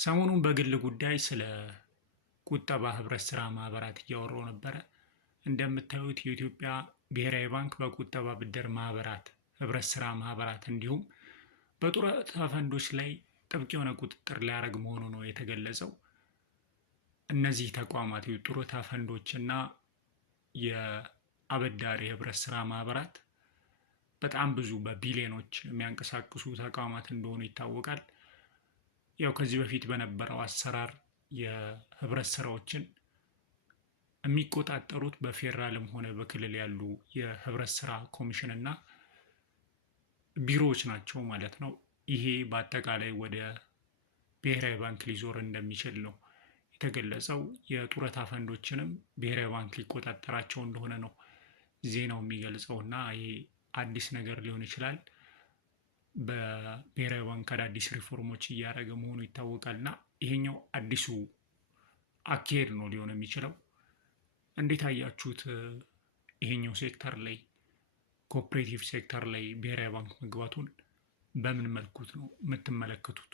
ሰሞኑን በግል ጉዳይ ስለ ቁጠባ ህብረት ስራ ማህበራት እያወራሁ ነበረ። እንደምታዩት የኢትዮጵያ ብሔራዊ ባንክ በቁጠባ ብድር ማህበራት፣ ህብረት ስራ ማህበራት እንዲሁም በጡረታ ፈንዶች ላይ ጥብቅ የሆነ ቁጥጥር ሊያደርግ መሆኑ ነው የተገለጸው። እነዚህ ተቋማት የጡረታ ፈንዶችና የአበዳሪ ህብረት ስራ ማህበራት በጣም ብዙ በቢሊዮኖች የሚያንቀሳቅሱ ተቋማት እንደሆኑ ይታወቃል። ያው ከዚህ በፊት በነበረው አሰራር የህብረት ስራዎችን የሚቆጣጠሩት በፌዴራልም ሆነ በክልል ያሉ የህብረት ስራ ኮሚሽን እና ቢሮዎች ናቸው ማለት ነው። ይሄ በአጠቃላይ ወደ ብሔራዊ ባንክ ሊዞር እንደሚችል ነው የተገለጸው። የጡረታ ፈንዶችንም ብሔራዊ ባንክ ሊቆጣጠራቸው እንደሆነ ነው ዜናው የሚገልጸው እና ይሄ አዲስ ነገር ሊሆን ይችላል። በብሔራዊ ባንክ አዳዲስ ሪፎርሞች እያደረገ መሆኑ ይታወቃል እና ይሄኛው አዲሱ አካሄድ ነው ሊሆን የሚችለው። እንዴት አያችሁት? ይሄኛው ሴክተር ላይ ኮኦፕሬቲቭ ሴክተር ላይ ብሔራዊ ባንክ መግባቱን በምን መልኩት ነው የምትመለከቱት?